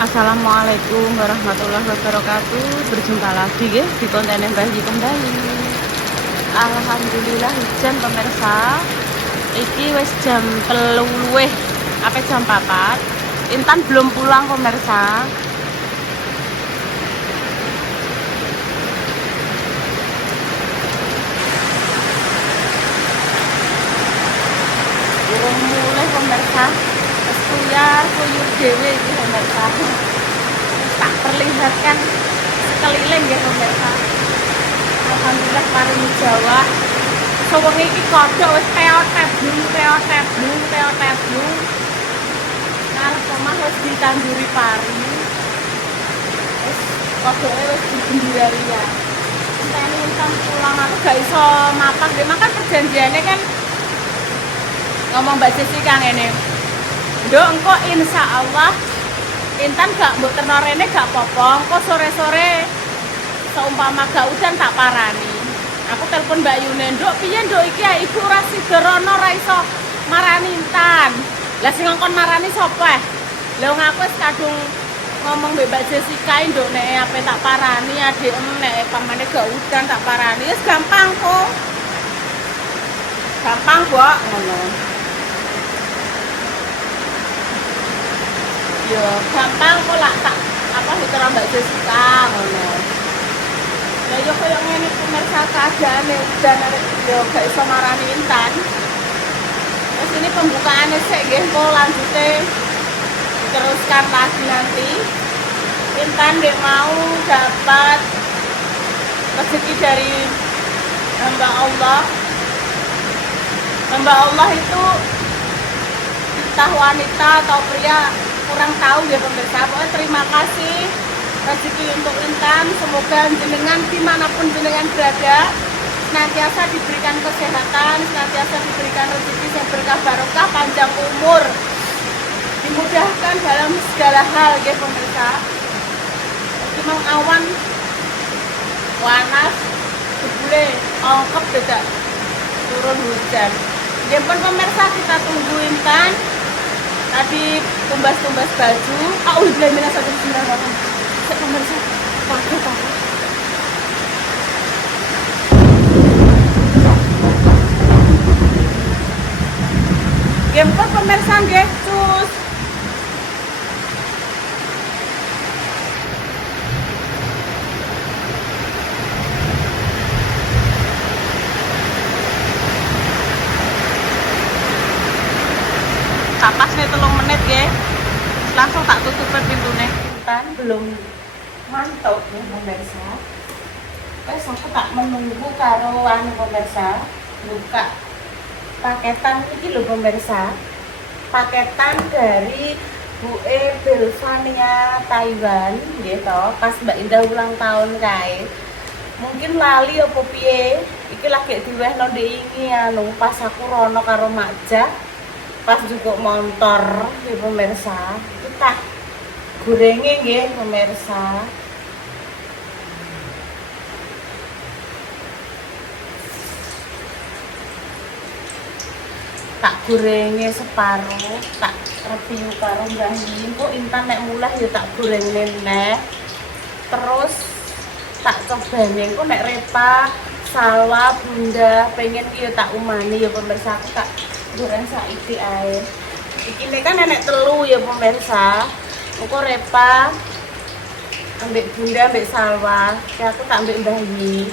Assalamualaikum warahmatullahi wabarakatuh. Berjumpa lagi ya di konten Mbah Yi kembali. Alhamdulillah hujan pemirsa. Iki wis jam 3 apa jam 4. Intan belum pulang pemirsa. Belum mulai pemirsa. Kuyur dewe iki pemirsa. Tak perlihatkan sekeliling ya pemirsa. Alhamdulillah paring Jawa. Sewengi iki kodhok wis teotebung. Ngarep omah wis ditanduri pari. Wis kodhoke wis dibendirari ya. Enteni Intan pulang aku gak iso mapak. Dia makan perjanjiannya kan ngomong Mbak Jessica ngene. Nduk engko insyaallah Intan gak mbok terno rene gak apa-apa. Engko sore-sore seumpama gak udan tak parani. Aku telepon Mbak Yune, "Nduk, piye nduk iki ya Ibu ora siderono ora iso marani Intan." Lah sing ngongkon marani sapa? Lah wong aku wis kadung ngomong Mbak Jessica nduk nek ape tak parani adikm nek pamane gak udan tak parani. Wis gampang kok. Gampang kok ngono. Yo gampang kok lak tak apa hitera Mbak Jessica ngono. Lah yo koyo ngene pemirsa keadaane udan arek yo gak iso marani Intan. Terus ini pembukaannya sik nggih kok lanjute diteruskan lagi nanti. Intan dek mau dapat rezeki dari hamba Allah. Hamba Allah itu entah wanita atau pria kurang tahu ya pemirsa. Pokoknya terima kasih rezeki untuk Intan. Semoga jenengan dimanapun jenengan berada senantiasa diberikan kesehatan, senantiasa diberikan rezeki yang berkah barokah, panjang umur, dimudahkan dalam segala hal ya pemirsa. Cuma awan panas jebule ongkep tidak turun hujan. Ya pun pemirsa, kita tunggu Intan. Tadi tumbas-tumbas baju. Udah mina satu sembilan pemirsa. Kaget aku. Game pun pemirsa nggih, cus. Tak pas nih 3 menit ya, langsung tak tutup pintunya. Intan belum mantap nih pemirsa. Wes aku tak menunggu karo anu pemirsa buka paketan ini lho pemirsa. Paketan dari Bu E Belvania Taiwan gitu. Pas Mbak Indah ulang tahun kae. Mungkin lali apa piye? Iki lagi diwehno ndek anu pas aku rono karo Makja. Pas juga motor ya pemirsa, kita gorengnya nggih pemirsa. Tak gorengnya separuh, tak review karo Mbah Yi. Kok Intan nek mulai ya tak goreng meneh. Terus tak coba kok nek Repa, Salwa, Bunda pengen ya tak umani ya pemirsa. Aku tak goreng saiki ae. Iki kan nenek telu ya pemirsa. Engko Repa ambek Bunda ambek Salwa, ya aku tak ambek Mbah Yi.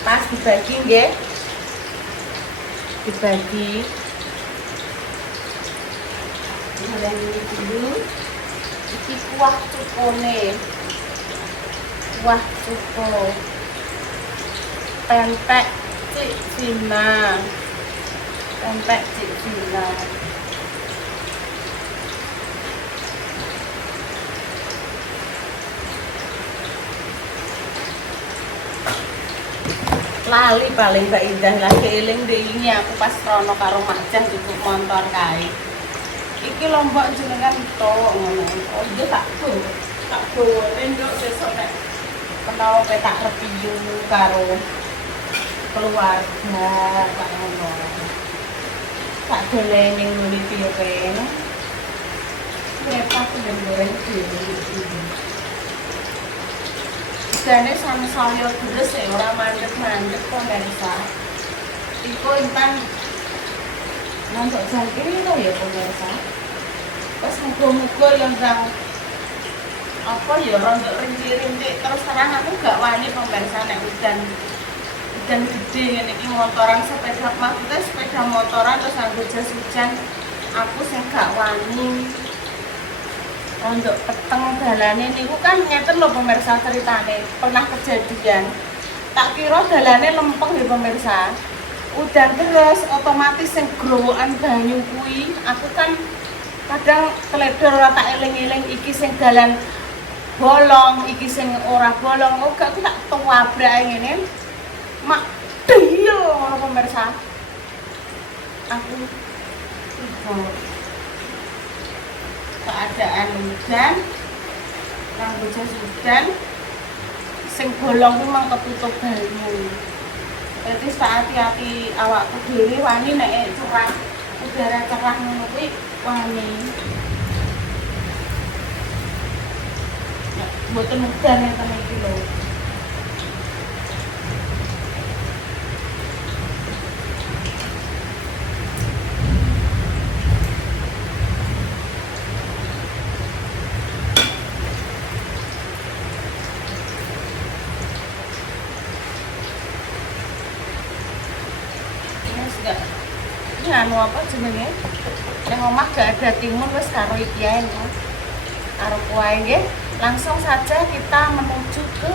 Pas dibagi nggih. Dibagi. Goreng ini dulu. Iki kuah cukone. Kuah cuko. Pempek Cik Cina. Pempek Cik Cina. Lali paling gak indah lagi eling ini aku pas rono karo Makjah cukup motor kae. Iki lombok jenengan to ngono. Oh iya tak boleh nduk sesuk nek menawa tak review karo keluarga tak ngono. Tak doleni ngene piring. Repot ben goreng dhewe. Jane sami saya terus ya ora mandek-mandek pemirsa. Iku intan nonton jam ini tuh ya pemirsa. Pas muga-muga yang sang apa ya rontok rinci-rintik terus terang aku gak wani pemirsa nek hujan gede ngene iki motoran sepeda maksudnya sepeda motoran terus nganggo jas hujan aku sing gak wani rontok peteng dalane niku kan ngeten lho pemirsa ceritane pernah kejadian tak kira dalane lempeng ya pemirsa udan terus otomatis sing growokan banyu kuwi aku kan kadang teledor ora tak eling-eling iki sing dalan bolong iki sing ora bolong kok aku tak tuwabrak ngene mak iya ngono pemirsa aku keadaan hujan nganggo jas hujan sing bolong ku mang ketutup banyu berarti hati-hati awakku dhewe wani nek cerah udara cerah ngono kuwi wani mboten udan enten iki lho ini anu apa jenenge ning omah gak ada timun wis karo iki ae karo kuwae nggih langsung saja kita menuju ke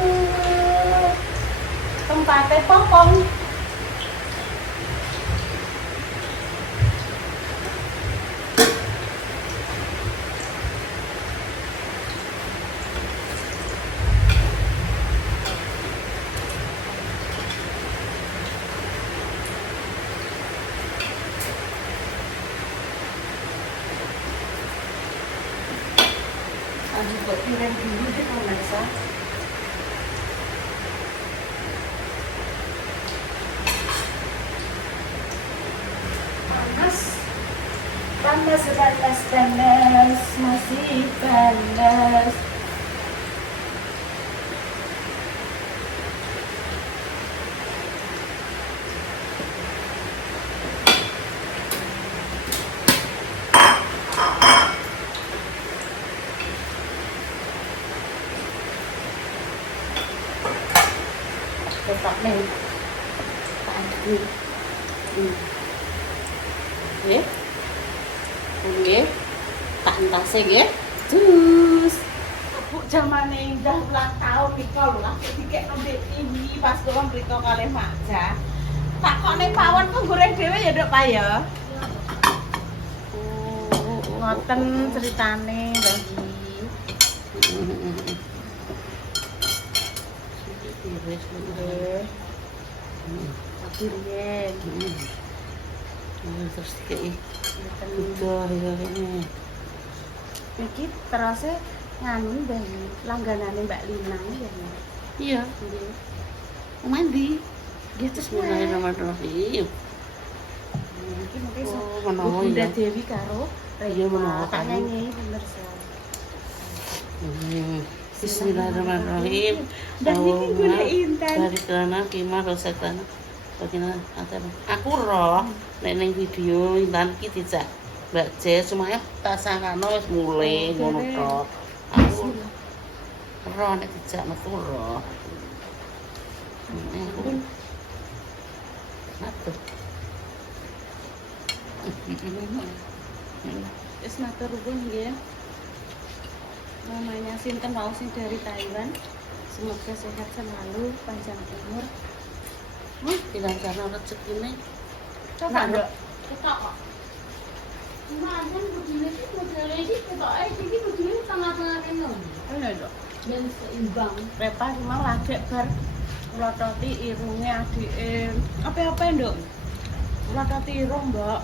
tempatnya Popong. Buat piring dulu deh pemirsa. Panas, panas, panas, panas, masih panas. Tetap nih tadi nggih nggih tak entase nggih jus Bu jamane indah ulang tahun nika lho lah dikekno ndek TV pas kula mriko kalih Makja tak kok ning pawon kok goreng dhewe ya Nduk Pak ya ngoten ceritane Mbak Wis nggih. Akhirnya. Terus iki udah ya ini. Iki terase nganu Mbak langganane Mbak Lina ya. Iya, nggih. Mandi. Nggih terus bismillahirrahmanirrahim. Iki mungkin menawa ya. Dewi karo Raya menawa tak nyanyi pemirsa. Bismillahirrahmanirrahim. Allahumma barik lana fima razaqtana. Bagaimana aku roh nek ning video Intan iki dijak Mbak Jess semuanya tak sangkano wis mulai ngono tok. Aku roh nek dijak metu roh. Matur. Wis matur nuwun nggih. Namanya Sinten mau sing dari Taiwan. Semoga sehat selalu, panjang umur. Dilancarno rezekine. Coba Nduk. Ketok kok. Kemarin begini sih modelnya ini ketok iki begini tengah-tengah kene. Iya, Nduk. Ben seimbang. Repa memang lagi bar nglototi irunge adike. Apa-apa, Nduk? Nglototi irung, Mbak.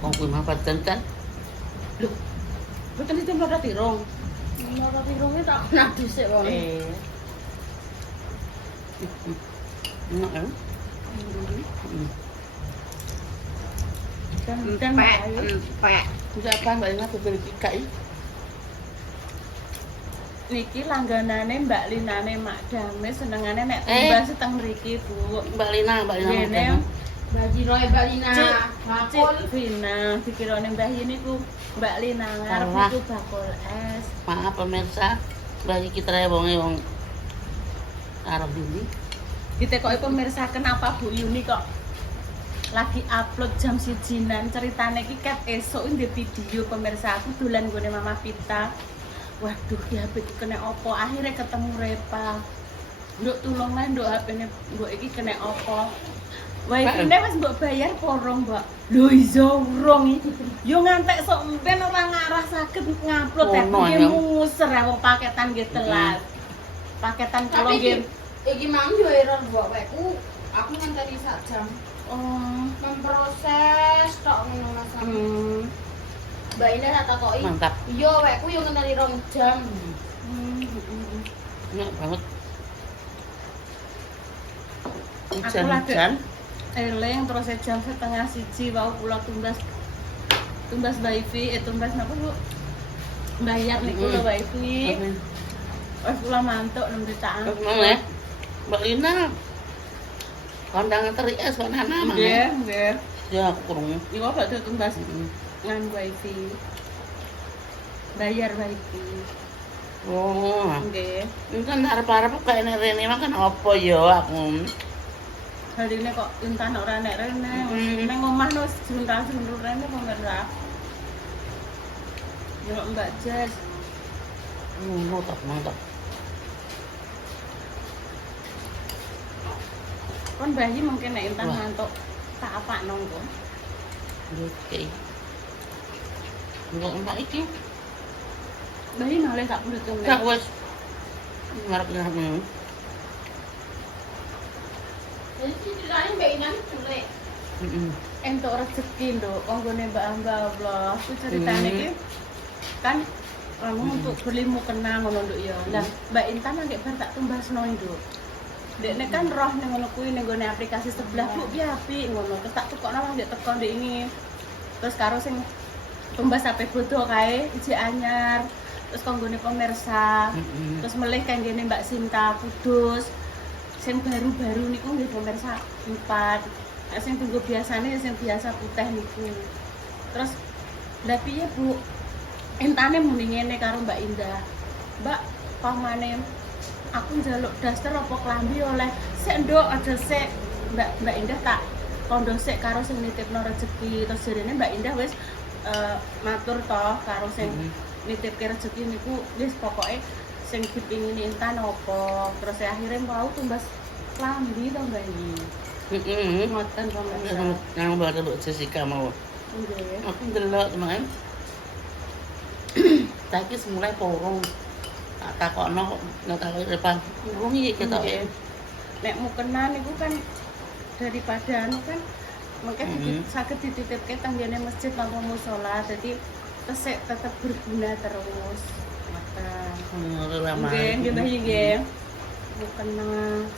Wong kuwi mah paten kan. Lho. Betul itu nglototi irung. Nglototi irunge tak kena dhisik wae. Enak ya. Dan empek. Enggak apa Mbak Lina bebel iki. Niki langganane Mbak Linane Mak Dame senengane nek tumbas teng mriki, Bu. Mbak Lina. Dene Bagi roe Mbak Lina. Bakul Vina, dikirane Mbah Yini ku Mbak Lina ngarep Salah. iku bakul es. Maaf pemirsa, bagi kita ya wonge arep ini. Ditekoki pemirsa kenapa Bu Yuni kok lagi upload jam 1-an ceritane iki ket esuk ndek video pemirsa aku dolan gone Mama Pita. Waduh, ya HP ku kena opo? Akhirnya ketemu Repa. Nduk tulung lah nduk HP-ne mbok iki kena opo? Wifi-ne wis mbok bayar porong, Mbak. Lho iso urung iki. Yo ngantek sok mben ora ngarah saged ngupload Oh, no, nggih ya. muser wong paketan nggih telat. Paketan kula Tapi nggih. iki mang yo error mbok wekku. Aku ngenteni sak jam. Oh. Memproses tok ngono Mas. Mbak Ina tak takoki. Mantap. Iya wekku yo ngenteni 2 jam. Enak banget. Aku Hujan-hujan. Eling terus jam 1:30 wau kula tumbas wifi tumbas napa Bu? Bayar niku lho wifi. Wes kula mantuk nembe tak Terus mau ya, Mbak Lina. Kondangan teri es kan anak mah. Nggih, nggih. Ya aku kurung. Iku bakal tumbas ngan wifi. Bayar wifi. Oh. Nggih. Ini kan arep-arep kayak rene mah kan apa ya aku. Hari ini kok intan ora nek rene. Nang omah no juntrang-juntrung rene pemirsa. Yo Mbak Jas. Mantap. Kon bayi mungkin nek intan Wah. ngantuk tak apa nongko. Oke. Enggak iki. Bayi noleh tak perlu Tak wes. Ngarep-ngarep. Jadi ceritanya Mbak Ina iki culik. Entuk rezeki nduk wong gone Mbak Allah. Ku ceritane iki kan kamu untuk berlimu kenang ngono nduk ya. Lah Mbak Intan nggih bar tak tumbasno nduk. Dekne kan roh ning ngono kuwi ning gone aplikasi sebelah Bu piye apik ngono. Terus tak tukokno nang ndek teko ndek ini. Terus karo sing tumbas HP bodo kae iji anyar. Terus kanggone pemirsa. Terus melih kanggene Mbak Sinta Kudus. Sing baru-baru niku nggih pemirsa 4. Nek sing tunggu biasane sing biasa putih niku. Terus lha piye Bu? Entane muni ngene karo Mbak Indah. Mbak, pamane aku njaluk daster apa klambi oleh sik nduk aja sik. Mbak Indah tak kondo sik karo sing nitipno rezeki. Terus jarene Mbak Indah wis matur toh karo sing nitipke rezeki niku wis pokoke sing dipingini Intan apa. Terus akhirnya mau tumbas klambi to Mbak Ini. Ngoten pemirsa. Yang baru Mbak Jessica mau. Nggih. Aku ndelok teman. Saiki semulai porong. Tak takokno nek takoki depan. Urung iki ketoke. Nek mukenan niku kan daripada anu kan mungkin saged dititipke tenggene masjid lampu musala. Jadi tesek tetep berguna terus. Lama. Nggih, Mbah nggih. Mukena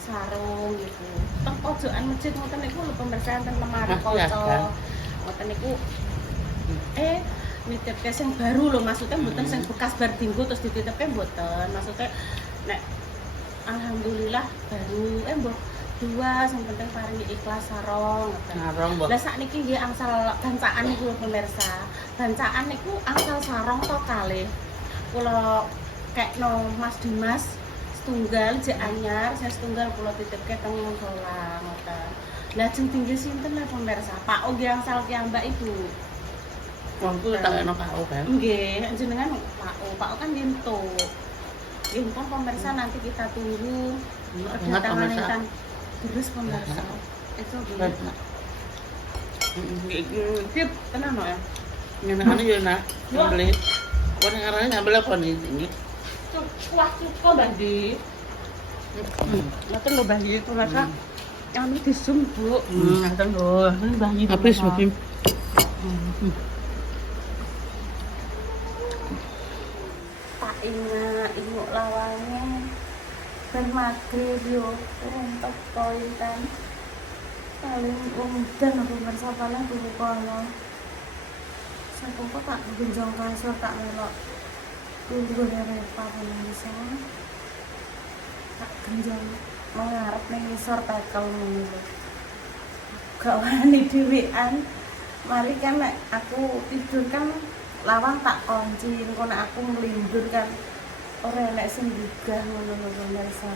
sarung gitu. Teng pojokan masjid ngoten niku lho pemirsa teng lemari kaca. Ngoten niku nitipke sing baru lho, maksudnya mboten sing bekas bar dinggo terus dititipke mboten. Maksudnya nek alhamdulillah baru mbok 2 sing penting paringi ikhlas sarong ngoten. Sarong, Mbok. Lah sakniki nggih angsal bancaan niku lho pemirsa. Bancaan niku angsal sarong to kalih. Kula kekno Mas Dimas setunggal jek anyar, saya setunggal kula titipke teng musala ngoten. Lah jeng tinggi sinten lah pemirsa? Pak O nggih angsal piyambak Ibu. Wongku tak ono kau kan. Nggih, jenengan Pak O. Pak O kan nyentuh. Nggih, pun pemirsa nanti kita tunggu kedatangan Intan terus pemirsa. Itu dulu. Tip, tenang no ya. Nyenengane yo nak. Beli. Kok ning arane nyambel apa nih ini? Kuah cuko Mbak Di. Ngoten lho Mbah Di itu rasa anu di zoom Bu. Ngoten lho. Mbah Di. Habis mungkin. Tak ingat ibu lawannya ben maghrib yo untuk Intan paling dan aku bersapane tuku kono. Saku kok tak genjong kasur tak melok. Tunggu repa bisa. Tak genjong mengarep ning ngisor tekel ngono lho. Gak wani dhewean. Mari kan nek aku tidur kan lawang tak kunci, engko nek aku nglindur kan ora enek sing gugah ngono lho pemirsa.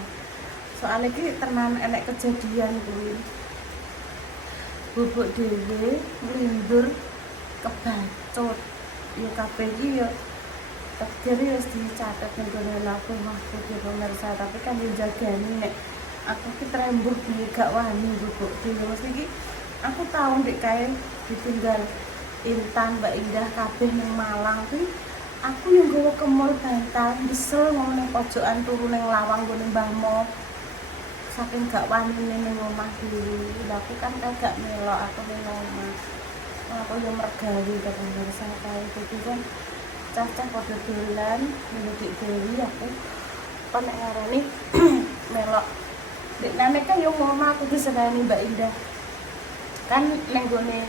Soale iki tenan enek kejadian kuwi. Bubuk dhewe nglindur kebacut. Ya kabeh iki ya takdir wis dicatet ning gone laku mahfud ya pemirsa, tapi kan yo jagani nek aku ki trembuh piye gak wani bubuk dhewe. Mesti iki aku tau ndek kae ditinggal Intan Mbak Indah kabeh ning Malang kuwi aku yang nggawa kemul bantal nyesel ngomong ning pojokan turu ning lawang gone Mbah Mo. Saking gak wani ning omah dhewe. Lah aku kan gak melok aku ning omah. Aku yo mergawe karo pemirsa kae dadi kan cah-cah padha dolan menuju Dewi aku kon nek ngarani melok. Dek nane kan yo omah aku diseneni Mbak Indah. Kan ning gone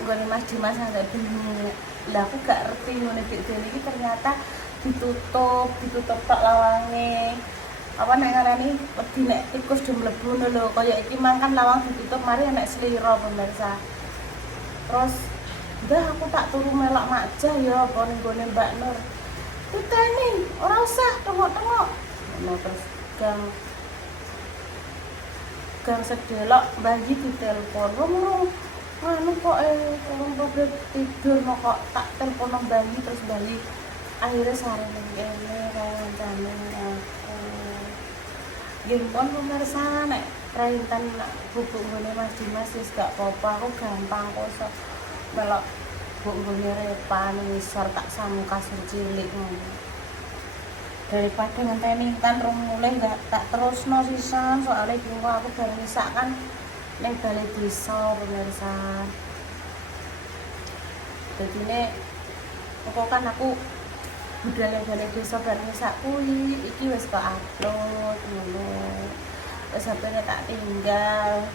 Mas Dimas agak bingung. Lah aku gak ngerti ngene iki dene iki ternyata ditutup tok lawange. Apa nek ngarani wedi nek tikus do mlebu ngono lho. Kaya iki mangkan lawang ditutup mari enek slira pemirsa. Terus udah aku tak turu melok makjah ya apa ning gone Mbak Nur. Tuteni, ora usah tengok-tengok. Ngono terus gang sedelok bayi ditelepon. Ngomong anu kok orang pada tidur kok tak telepon bayi terus bayi akhirnya sare ning kene kaya ngancane aku. Yen pon pemirsa nek Intan bubuk ngene Mas Dimas wis gak apa-apa, aku gampang kok melok bubuk ngene repan ngisor tak samu kasur cilik ngono. Daripada ngenteni Intan rong mulih gak tak terusno sisan soalnya iki aku bareng ngisak kan ning balai desa pemirsa. Jadi nek pokok kan aku budaya balai desa bareng ngisak kuwi iki wis kok upload ngono. Terus HP-ne tak tinggal.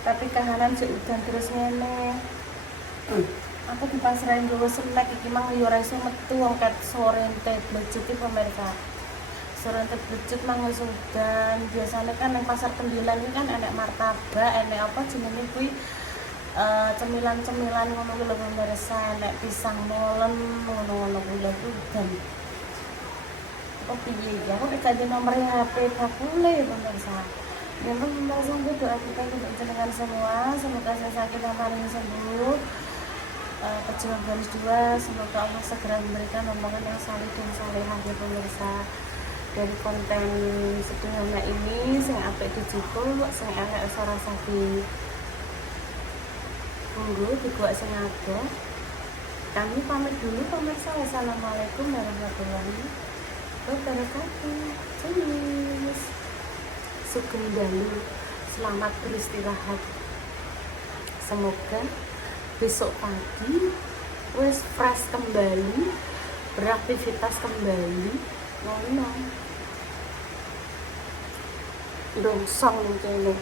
Tapi kahanan sik udan terus ngene. Aku dipasrahin dulu snack iki mang yo ora iso metu wong ket sore entek becik iki pemirsa. Sore entek becik mang wis udan. Biasane kan nang pasar Tembilan iki kan enek martabak, enek apa jenenge kuwi cemilan-cemilan ngono lho pemirsa, enek pisang molen ngono-ngono kuwi lho udan. Oh piye ya, aku dikasih nomor HP gak boleh pemirsa. Dan pemirsa doa kita untuk jenengan semua, semoga saya sakit dan paling sembuh. Pejuang garis 2, semoga Allah segera memberikan omongan yang salih dan salihah ya pemirsa. Dari konten sederhana ini, sing apik dijukul, sing elek ora rasa di tunggu dibuat sing ada. Kami pamit dulu pemirsa. Wassalamualaikum warahmatullahi wabarakatuh. Cheers. Sugeng dalu, selamat beristirahat. Semoga besok pagi wis fresh kembali, beraktivitas kembali. Ngono. Dongsong kene.